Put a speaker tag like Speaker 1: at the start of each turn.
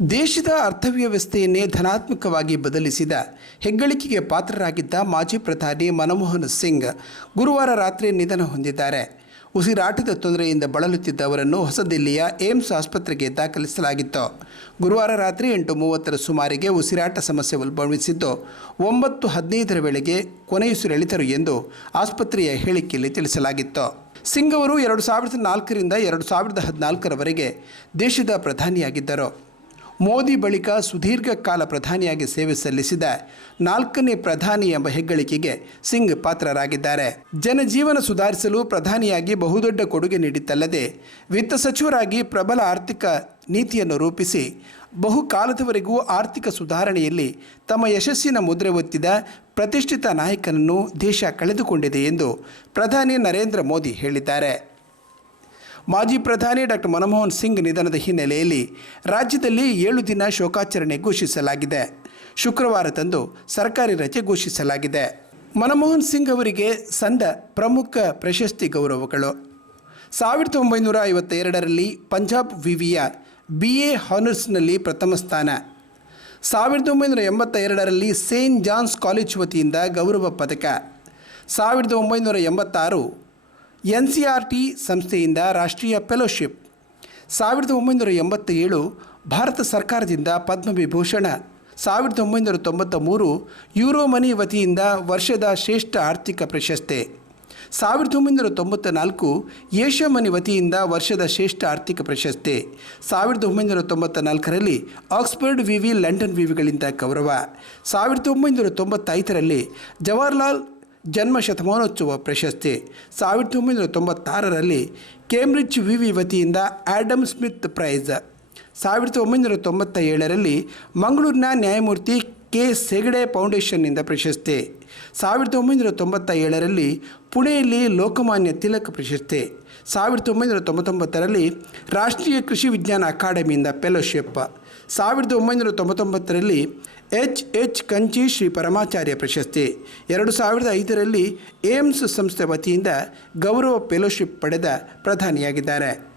Speaker 1: ದೇಶದ ಅರ್ಥವ್ಯವಸ್ಥೆಯನ್ನೇ ಧನಾತ್ಮಕವಾಗಿ ಬದಲಿಸಿದ ಹೆಗ್ಗಳಿಕೆಗೆ ಪಾತ್ರರಾಗಿದ್ದ ಮಾಜಿ ಪ್ರಧಾನಿ ಮನಮೋಹನ್ ಸಿಂಗ್ ಗುರುವಾರ ರಾತ್ರಿ ನಿಧನ ಹೊಂದಿದ್ದಾರೆ. ಉಸಿರಾಟದ ತೊಂದರೆಯಿಂದ ಬಳಲುತ್ತಿದ್ದ ಅವರನ್ನು ಹೊಸದಿಲ್ಲಿಯ ಏಮ್ಸ್ ಆಸ್ಪತ್ರೆಗೆ ದಾಖಲಿಸಲಾಗಿತ್ತು. ಗುರುವಾರ ರಾತ್ರಿ ಎಂಟು ಮೂವತ್ತರ ಸುಮಾರಿಗೆ ಉಸಿರಾಟ ಸಮಸ್ಯೆ ಉಲ್ಬಣಿಸಿದ್ದು ಒಂಬತ್ತು ಹದಿನೈದರ ವೇಳೆಗೆ ಕೊನೆಯುಸಿರೆಳಿತರು ಎಂದು ಆಸ್ಪತ್ರೆಯ ಹೇಳಿಕೆಯಲ್ಲಿ ತಿಳಿಸಲಾಗಿತ್ತು. ಸಿಂಗ್ ಅವರು ಎರಡು ಸಾವಿರದ ನಾಲ್ಕರಿಂದ ಎರಡು ಸಾವಿರದ ಹದಿನಾಲ್ಕರವರೆಗೆ ದೇಶದ ಪ್ರಧಾನಿಯಾಗಿದ್ದರು. ಮೋದಿ ಬಳಿಕ ಸುದೀರ್ಘ ಕಾಲ ಪ್ರಧಾನಿಯಾಗಿ ಸೇವೆ ಸಲ್ಲಿಸಿದ ನಾಲ್ಕನೇ ಪ್ರಧಾನಿ ಎಂಬ ಹೆಗ್ಗಳಿಕೆಗೆ ಸಿಂಗ್ ಪಾತ್ರರಾಗಿದ್ದಾರೆ. ಜನಜೀವನ ಸುಧಾರಿಸಲು ಪ್ರಧಾನಿಯಾಗಿ ಬಹುದೊಡ್ಡ ಕೊಡುಗೆ ನೀಡಿದ್ದಲ್ಲದೆ, ವಿತ್ತ ಸಚಿವರಾಗಿ ಪ್ರಬಲ ಆರ್ಥಿಕ ನೀತಿಯನ್ನು ರೂಪಿಸಿ, ಬಹುಕಾಲದವರೆಗೂ ಆರ್ಥಿಕ ಸುಧಾರಣೆಯಲ್ಲಿ ತಮ್ಮ ಯಶಸ್ಸಿನ ಮುದ್ರೆ ಒತ್ತಿದ ಪ್ರತಿಷ್ಠಿತ ನಾಯಕನನ್ನು ದೇಶ ಕಳೆದುಕೊಂಡಿದೆ ಎಂದು ಪ್ರಧಾನಿ ನರೇಂದ್ರ ಮೋದಿ ಹೇಳಿದ್ದಾರೆ. ಮಾಜಿ ಪ್ರಧಾನಿ ಡಾಕ್ಟರ್ ಮನಮೋಹನ್ ಸಿಂಗ್ ನಿಧನದ ಹಿನ್ನೆಲೆಯಲ್ಲಿ ರಾಜ್ಯದಲ್ಲಿ ಏಳು ದಿನ ಶೋಕಾಚರಣೆ ಘೋಷಿಸಲಾಗಿದೆ. ಶುಕ್ರವಾರದಂದು ಸರ್ಕಾರಿ ರಜೆ ಘೋಷಿಸಲಾಗಿದೆ. ಮನಮೋಹನ್ ಸಿಂಗ್ ಅವರಿಗೆ ಸಂದ ಪ್ರಮುಖ ಪ್ರಶಸ್ತಿ ಗೌರವಗಳು. ಸಾವಿರದ ಒಂಬೈನೂರ ಐವತ್ತೆರಡರಲ್ಲಿ ಪಂಜಾಬ್ ವಿವಿಯ ಬಿ ಎ ಹಾನರ್ಸ್ನಲ್ಲಿ ಪ್ರಥಮ ಸ್ಥಾನ. ಸಾವಿರದ ಒಂಬೈನೂರ ಎಂಬತ್ತ ಎರಡರಲ್ಲಿ ಸೇಂಟ್ ಜಾನ್ಸ್ ಕಾಲೇಜ್ ವತಿಯಿಂದ ಗೌರವ ಪದಕ. ಸಾವಿರದ ಒಂಬೈನೂರ ಎಂಬತ್ತಾರು ಎನ್ ಸಿ ಆರ್ ಟಿ ಸಂಸ್ಥೆಯಿಂದ ರಾಷ್ಟ್ರೀಯ ಫೆಲೋಶಿಪ್. ಸಾವಿರದ ಒಂಬೈನೂರ ಎಂಬತ್ತ ಏಳು ಭಾರತ ಸರ್ಕಾರದಿಂದ ಪದ್ಮವಿಭೂಷಣ ಸಾವಿರದ ಒಂಬೈನೂರ ತೊಂಬತ್ತ ಮೂರು ಯೂರೋ ಮನಿ ವತಿಯಿಂದ ವರ್ಷದ ಶ್ರೇಷ್ಠ ಆರ್ಥಿಕ ಪ್ರಶಸ್ತಿ. ಸಾವಿರದ ಒಂಬೈನೂರ ತೊಂಬತ್ತ ನಾಲ್ಕು ಏಷ್ಯಾ ಮನಿ ವತಿಯಿಂದ ವರ್ಷದ ಶ್ರೇಷ್ಠ ಆರ್ಥಿಕ ಪ್ರಶಸ್ತಿ. ಸಾವಿರದ ಒಂಬೈನೂರ ತೊಂಬತ್ತ ನಾಲ್ಕರಲ್ಲಿ ಆಕ್ಸ್ಫರ್ಡ್ ವಿವಿ ಲಂಡನ್ ವಿವಿಗಳಿಂದ ಗೌರವ. ಸಾವಿರದ ಒಂಬೈನೂರ ತೊಂಬತ್ತೈದರಲ್ಲಿ ಜವಾಹರ್ಲಾಲ್ ಜನ್ಮ ಶತಮಾನೋತ್ಸವ ಪ್ರಶಸ್ತಿ ಸಾವಿರದ ಒಂಬೈನೂರ ತೊಂಬತ್ತಾರರಲ್ಲಿ ಕೇಂಬ್ರಿಡ್ಜ್ ವಿವಿ ವತಿಯಿಂದ ಆ್ಯಡಮ್ ಸ್ಮಿತ್ ಪ್ರೈಸ್. ಸಾವಿರದ ಒಂಬೈನೂರ ತೊಂಬತ್ತ ಏಳರಲ್ಲಿ ಮಂಗಳೂರಿನ ನ್ಯಾಯಮೂರ್ತಿ ಕೆ ಸೆಗಡೆ ಫೌಂಡೇಶನ್ನಿಂದ ಪ್ರಶಸ್ತಿ. ಸಾವಿರದ ಒಂಬೈನೂರ ತೊಂಬತ್ತ ಏಳರಲ್ಲಿ ಪುಣೆಯಲ್ಲಿ ಲೋಕಮಾನ್ಯ ತಿಲಕ್ ಪ್ರಶಸ್ತಿ. ಸಾವಿರದ ಒಂಬೈನೂರ ತೊಂಬತ್ತೊಂಬತ್ತರಲ್ಲಿ ರಾಷ್ಟ್ರೀಯ ಕೃಷಿ ವಿಜ್ಞಾನ ಅಕಾಡೆಮಿಯಿಂದ ಫೆಲೋಶಿಪ್. ಸಾವಿರದ ಒಂಬೈನೂರ ತೊಂಬತ್ತೊಂಬತ್ತರಲ್ಲಿ ಎಚ್ ಎಚ್ ಕಂಚಿ ಶ್ರೀ ಪರಮಾಚಾರ್ಯ ಪ್ರಶಸ್ತಿ. ಎರಡು ಸಾವಿರದ ಐದರಲ್ಲಿ ಏಮ್ಸ್ ಸಂಸ್ಥೆ ವತಿಯಿಂದ ಗೌರವ ಫೆಲೋಶಿಪ್ ಪಡೆದ ಪ್ರಧಾನಿಯಾಗಿದ್ದಾರೆ.